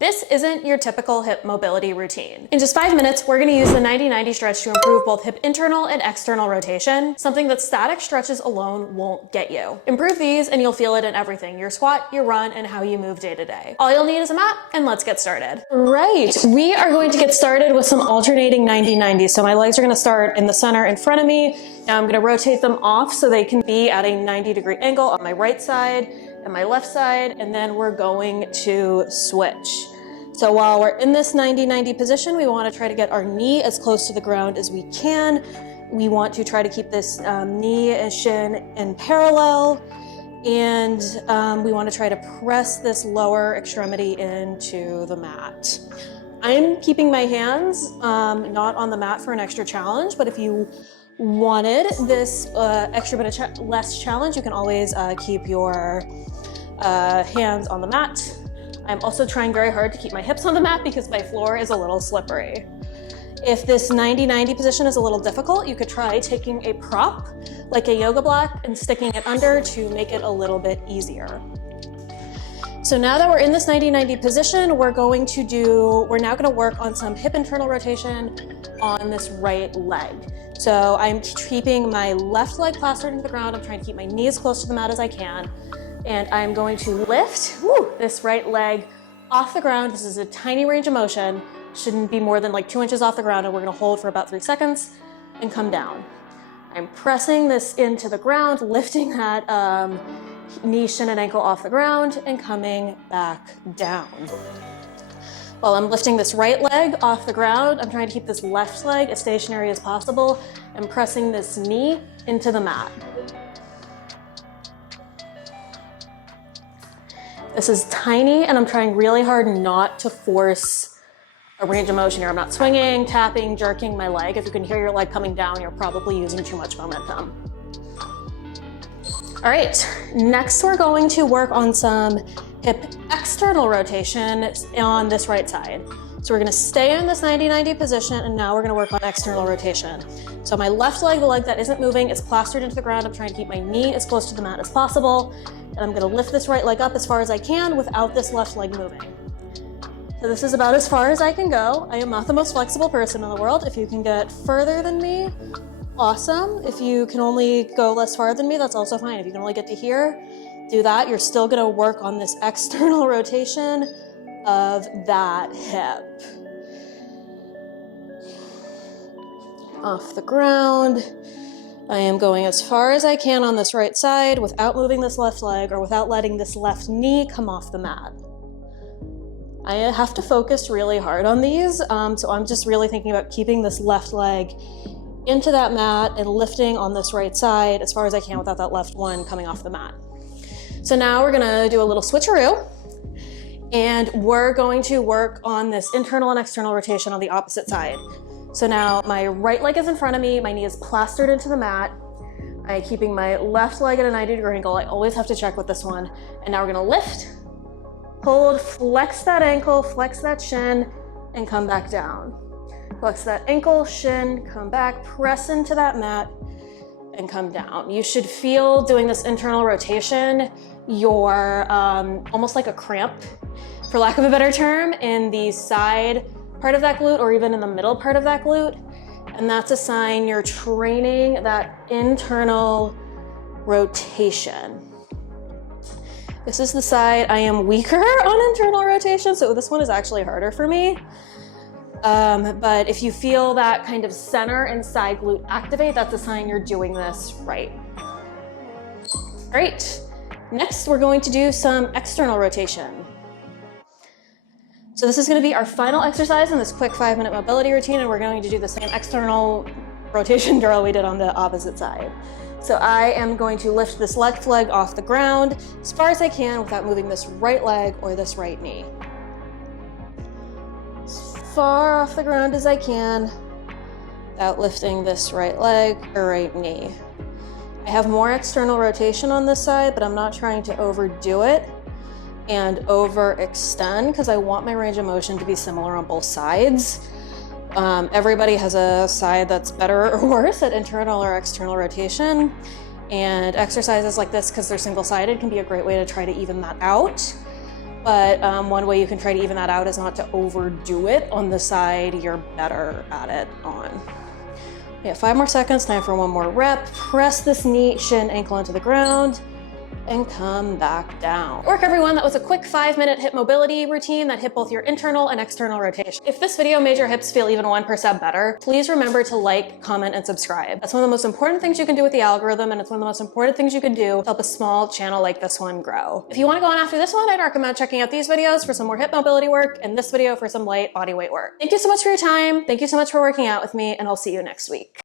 This isn't your typical hip mobility routine. In just 5 minutes, we're gonna use the 90-90 stretch to improve both hip internal and external rotation, something that static stretches alone won't get you. Improve these and you'll feel it in everything, your squat, your run, and how you move day to day. All you'll need is a mat, and let's get started. Right, we are going to get started with some alternating 90-90. So my legs are gonna start in the center in front of me. Now I'm gonna rotate them off so they can be at a 90-degree angle on my right side and my left side, and then we're going to switch. So while we're in this 90-90 position, we want to try to get our knee as close to the ground as we can. We want to try to keep this knee and shin in parallel, and we want to try to press this lower extremity into the mat. I'm keeping my hands not on the mat for an extra challenge, but if you wanted this extra bit of less challenge, you can always keep your hands on the mat. I'm also trying very hard to keep my hips on the mat because my floor is a little slippery. If this 90-90 position is a little difficult, you could try taking a prop like a yoga block and sticking it under to make it a little bit easier. So now that we're in this 90-90 position, we're now gonna work on some hip internal rotation on this right leg. So I'm keeping my left leg plastered into the ground. I'm trying to keep my knee as close to the mat as I can. And I'm going to lift this right leg off the ground. This is a tiny range of motion. Shouldn't be more than like 2 inches off the ground, and we're gonna hold for about 3 seconds and come down. I'm pressing this into the ground, lifting that knee, shin, and ankle off the ground and coming back down. While I'm lifting this right leg off the ground, I'm trying to keep this left leg as stationary as possible and pressing this knee into the mat. This is tiny, and I'm trying really hard not to force a range of motion here. I'm not swinging, tapping, jerking my leg. If you can hear your leg coming down, you're probably using too much momentum. All right, next we're going to work on some hip external rotation on this right side. So we're gonna stay in this 90-90 position, and now we're gonna work on external rotation. So my left leg, the leg that isn't moving, is plastered into the ground. I'm trying to keep my knee as close to the mat as possible. And I'm gonna lift this right leg up as far as I can without this left leg moving. So this is about as far as I can go. I am not the most flexible person in the world. If you can get further than me, awesome. If you can only go less far than me, that's also fine. If you can only get to here, do that. You're still gonna work on this external rotation of that hip. Off the ground. I am going as far as I can on this right side without moving this left leg or without letting this left knee come off the mat. I have to focus really hard on these, so I'm just really thinking about keeping this left leg into that mat and lifting on this right side as far as I can without that left one coming off the mat. So now we're gonna do a little switcheroo, and we're going to work on this internal and external rotation on the opposite side. So now my right leg is in front of me, my knee is plastered into the mat. I'm keeping my left leg at a 90-degree angle. I always have to check with this one. And now we're gonna lift, hold, flex that ankle, flex that shin, and come back down. Flex that ankle, shin, come back, press into that mat, and come down. You should feel doing this internal rotation, you're almost like a cramp, for lack of a better term, in the side part of that glute or even in the middle part of that glute. And that's a sign you're training that internal rotation. This is the side I am weaker on internal rotation, so this one is actually harder for me. But if you feel that kind of center and side glute activate, that's a sign you're doing this right. Great. Next, we're going to do some external rotation. So this is going to be our final exercise in this quick 5-minute mobility routine, and we're going to do the same external rotation drill we did on the opposite side. So I am going to lift this left leg off the ground as far as I can without moving this right leg or this right knee. As far off the ground as I can without lifting this right leg or right knee. I have more external rotation on this side, but I'm not trying to overdo it and overextend because I want my range of motion to be similar on both sides. Everybody has a side that's better or worse at internal or external rotation, and exercises like this, because they're single-sided, can be a great way to try to even that out. But one way you can try to even that out is not to overdo it on the side you're better at it on. Yeah, 5 more seconds, time for one more rep. Press this knee, shin, ankle into the ground, and come back down. Work, everyone. That was a quick 5-minute hip mobility routine that hit both your internal and external rotation. If this video made your hips feel even 1% better, please remember to like, comment, and subscribe. That's one of the most important things you can do with the algorithm, and it's one of the most important things you can do to help a small channel like this one grow. If you want to go on after this one, I'd recommend checking out these videos for some more hip mobility work and this video for some light body weight work. Thank you so much for your time. Thank you so much for working out with me, and I'll see you next week.